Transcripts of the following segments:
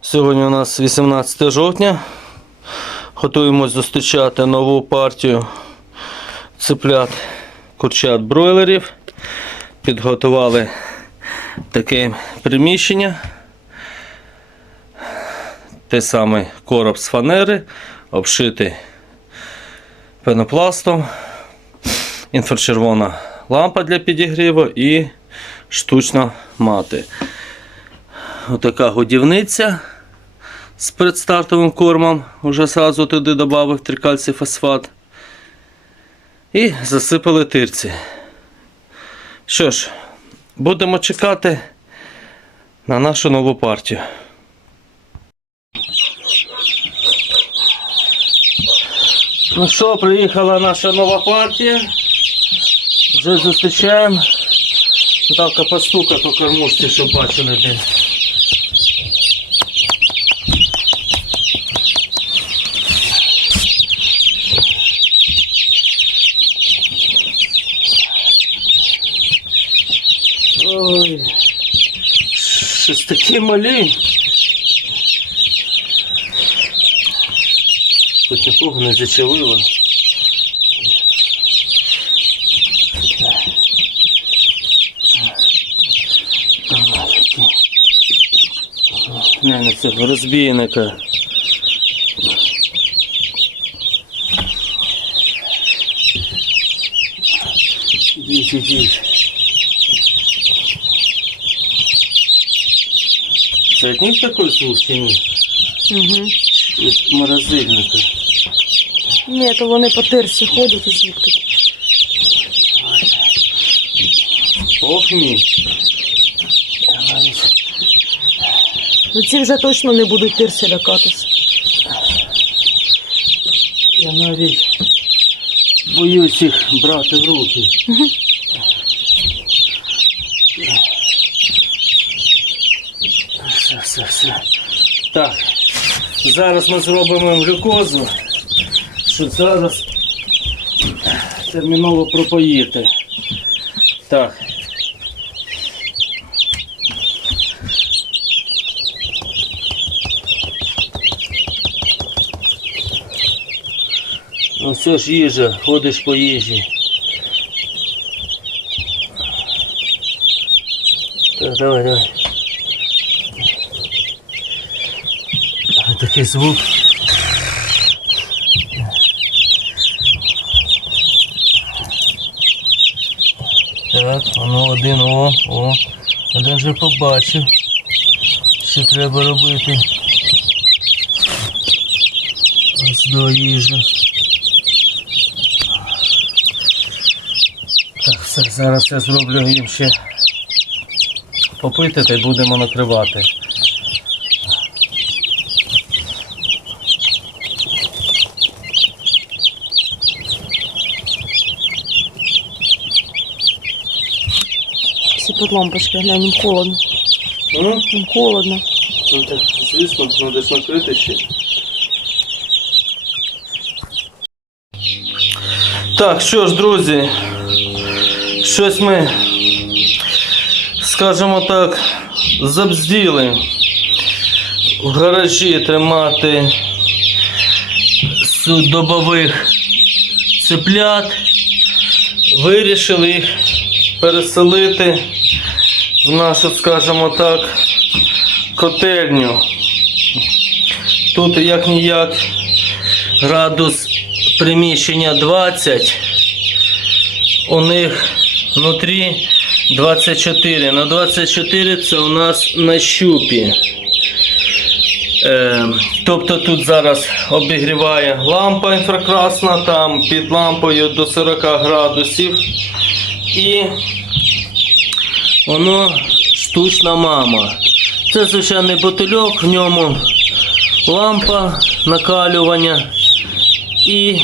Сьогодні у нас 18 жовтня. Готуємось зустрічати нову партію цеплят курчат бройлерів. Підготували таке приміщення. Те саме короб з фанери, обшитий пенопластом, інфрачервона лампа для підігріву і штучна мати. Отака годівниця з предстартовим кормом. Уже сразу туди додав трикальцій фосфат. І засипали тирці. Що ж, будемо чекати на нашу нову партію. Ну що, приїхала наша нова партія. Вже зустрічаємо. Давка постукай по кормушці, щоб бачили де. Такі малі. Тут нікого не зачавило. Не, на цього розбійника. Ідіть, ідіть. Такий звук ні? Угу. Від морозильника. Ні, то вони по тирсі ходять і звідки. Ох ні. Ну ці вже точно не будуть тирсі лякатися. Я навіть боюсь їх брати в руки. Все, все, все. Так. Зараз ми зробимо глюкозу, щоб зараз терміново пропоїти. Так. Ну все ж їжа, ходиш по їжі. Так, давай, давай. Такий звук. Так, воно один, о, о. Один вже побачив, що треба робити. Ось до їжі. Так, все, зараз я зроблю їм ще попити та й будемо накривати. Під лампочкою, глянь, їм холодно. Ну, Їм холодно. ну так, звісно, треба ж накрити ще. Так, що ж, друзі, щось ми, скажімо так, забзділи в гаражі тримати судобових цеплят. Вирішили їх переселити в нашу, скажімо так, котельню. Тут як ніяк градус приміщення 20, у них внутрі 24. На 24 це у нас на щупі. Е, тобто тут зараз обігріває лампа інфракрасна, там під лампою до 40 градусів. І воно штучна мама. Це звичайний бутильок, в ньому лампа накалювання і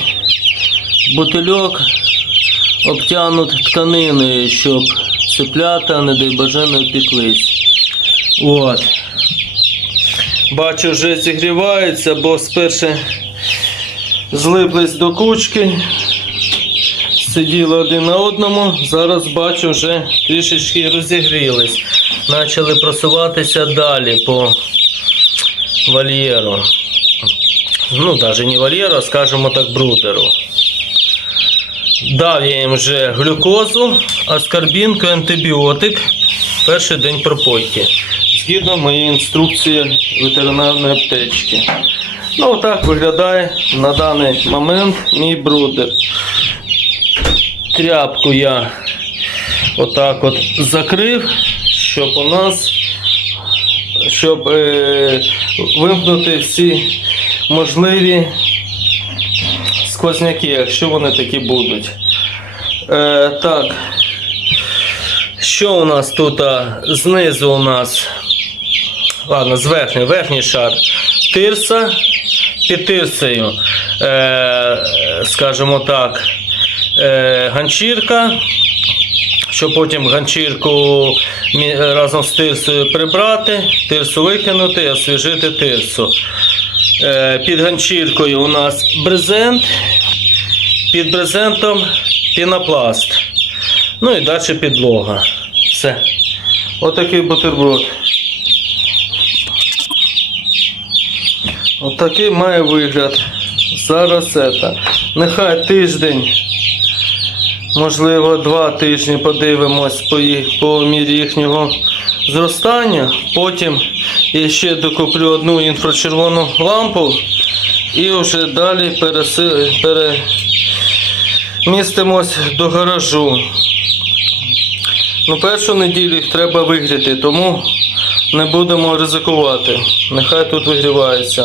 бутильок обтянут тканиною, щоб цеплята, не дай боже, не. От. Бачу, вже зігріваються, бо спершу злиплись до кучки, сиділи один на одному. Зараз бачу, вже трішечки розігрілись. Почали просуватися далі по вольєру. Ну, навіть не вольєру, а скажімо так, брудеру. Дав я їм вже глюкозу, аскарбінку, антибіотик. Перший день пропойки. Згідно моєї інструкції ветеринарної аптечки. Ну, отак виглядає на даний момент мій брудер. Тряпку я отак от закрив, щоб у нас щоб е, вимкнути всі можливі сквозняки, якщо вони такі будуть. Е, так. Що у нас тут? а, Знизу у нас. Ладно, з верхньої, верхній шар. Тирса. Під тирсою, е, скажімо так, ганчірка. Щоб потім ганчірку разом з тирсою прибрати, тирсу викинути і освіжити тирсу. Е, Під ганчіркою у нас брезент, під брезентом пінопласт. Ну і далі підлога. Все. Отакий бутерброд. Отакий має вигляд. Зараз це. Нехай тиждень, можливо, два тижні подивимось по, їх, по мірі їхнього зростання. Потім я ще докуплю одну інфрачервону лампу і вже далі перемістимось до гаражу. Ну, першу неділю їх треба вигріти, тому не будемо ризикувати. Нехай тут вигрівається.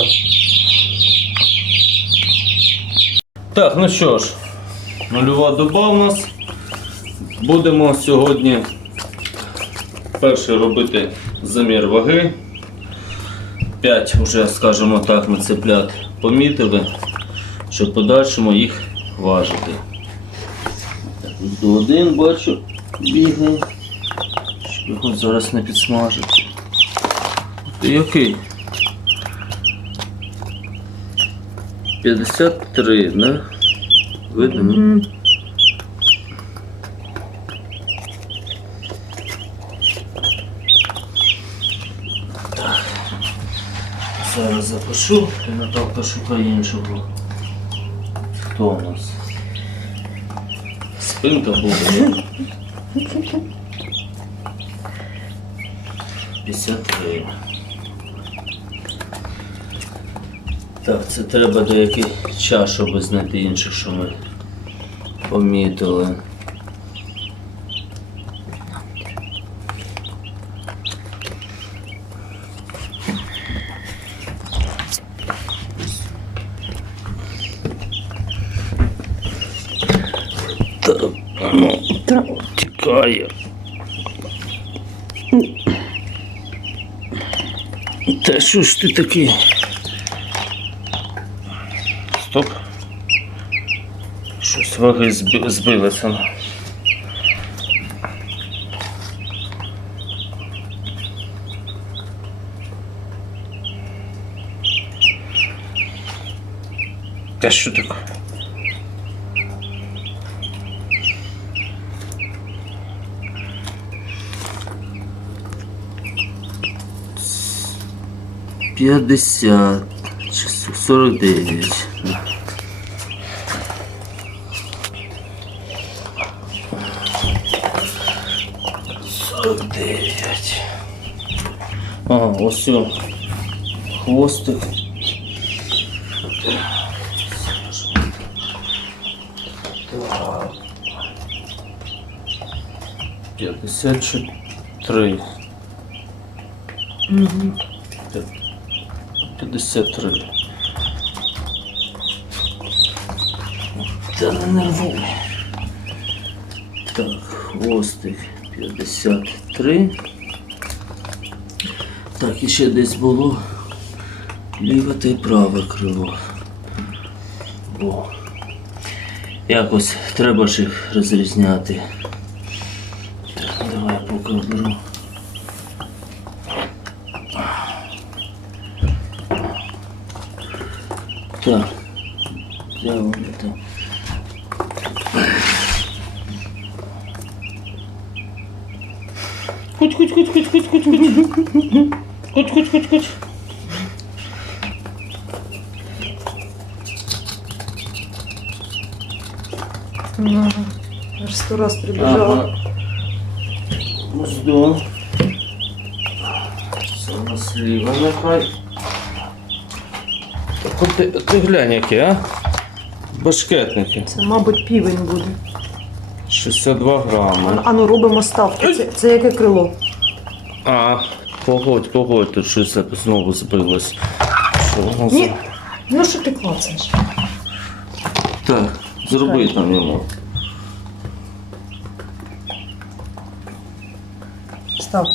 Так, ну що ж, нульова доба у нас. Будемо сьогодні перше робити замір ваги. 5 вже, скажімо так, ми цеплят помітили, щоб подальшому їх важити. Один бачу бігає. Щоб його зараз не підсмажити. Ти який? 53, да? Видно? ну? Зараз запишу і Наталка шукає іншого. Хто у нас? Спинка буде. ні? 53. Так, це треба деякий час, щоб знайти інших, що ми помітили. Ну, тікає. Та що ж ти такий? Щось ваги зби- збилося. Та що таке? П'ятдесят. Сорок дев'ять. Сорок дев'ять. Ага, ось о. Хвостик. Так. П'ятдесят чотири. Так. 53. Та не нервуй. Так, хвостик 53. Так, і ще десь було ліве та й праве крило. О. Якось треба ж їх розрізняти. Так, давай оберу. Так. Де вони там? Хоч, хоч, хоч, хоч, хоч, хоч, хоч. Хоч, хоч, хоч, хоч. Я аж сто раз прибежала. Ага. Ну, ждем. Сама слива нехай. Так ти, ти глянь які, а? Башкетники. Це, мабуть, півень буде. 62 грами. А ну робимо ставки. Це, це яке крило? А, погодь, погодь, тут щось знову збилось. Що воно Ні. Ну що ти клацаєш? Так, зроби там йому. Став.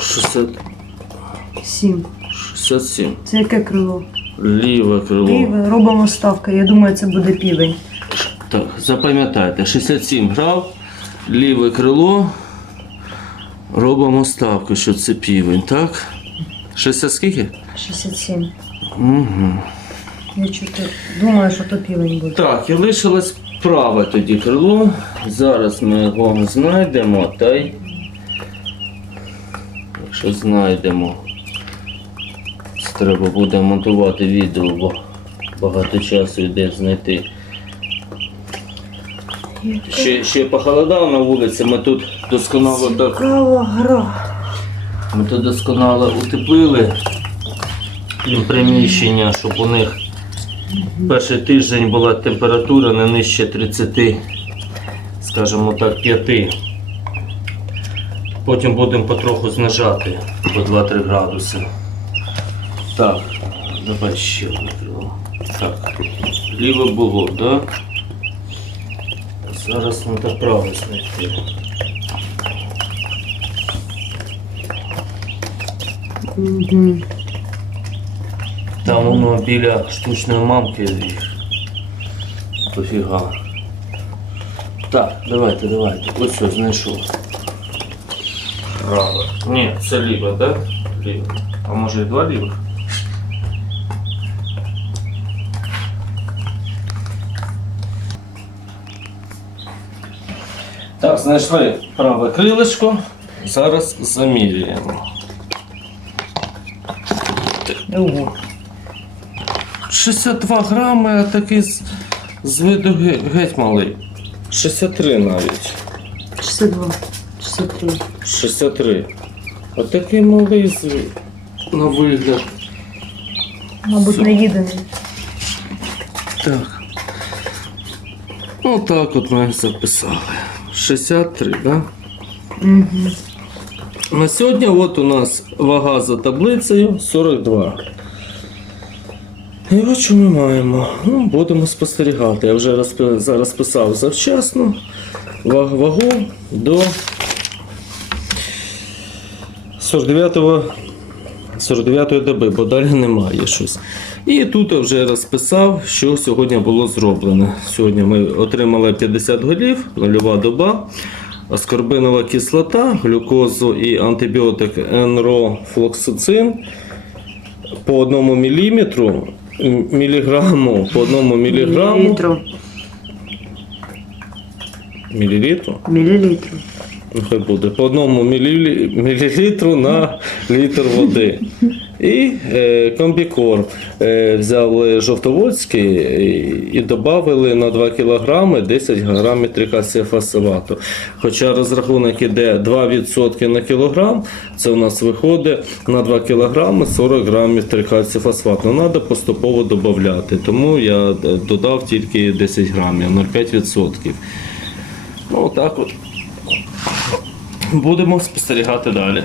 60, Сім. 67. Це яке крило? Ліве крило. Ліве. Робимо ставки. Я думаю, це буде півень. Так, запам'ятайте, 67 грав, ліве крило. Робимо ставку, що це півень, так? 60 скільки? 67. Угу. Я чути. Думаю, що то півень буде. Так, і лишилось праве тоді крило. Зараз ми його знайдемо та й. Якщо знайдемо, треба буде монтувати відео, бо багато часу йде знайти. Ще, ще похолодало на вулиці, ми тут досконало так. Гра. Ми тут досконало утеплили приміщення, щоб у них перший тиждень була температура не нижче 30, скажімо так, 5. Потім будемо потроху знижати по 2-3 градуси. Так, давай ще одне крило. Так, ліве було, так? Да? Зараз треба праве знайти. Угу. Там воно біля штучної мамки їх. Пофіга. Так, давайте, давайте. Ось все, знайшов. Праве. Ні, це ліве, так? Да? Ліве. А може і два лівих? Знайшли праве крилишко. Зараз замірюємо. Ого. 62 грами, а такий з, з виду ге- геть малий. 63 навіть. 62. 63. 63. А такий малий з, на вигляд. Мабуть, не їдений. Так. Ну так от ми записали. 63, так? Да? Угу. На сьогодні от у нас вага за таблицею 42. І от що ми маємо. Ну, будемо спостерігати. Я вже розпи- зараз писав завчасно вагу до 49-го 49-ї доби, бо далі немає щось. І тут я вже розписав, що сьогодні було зроблено. Сьогодні ми отримали 50 голів, нульова доба, аскорбинова кислота, глюкозу і антибіотик енрофлоксацин по одному міліметру, міліграму, по одному міліграму, Мілілітру. мілілітру. Нехай буде по одному мілілі... мілілітру на літр води. І е, комбікорм е, взяли жовтоводський і, і додали на 2 кг 10 грамів трикасіфосфату. Хоча розрахунок іде 2% на кілограм, це у нас виходить на 2 кг 40 грамів трикасіфосфату. Ну, Треба поступово додати, тому я е, додав тільки 10 грамів, 0,5%. Ну, так от. Будемо спостерігати далі.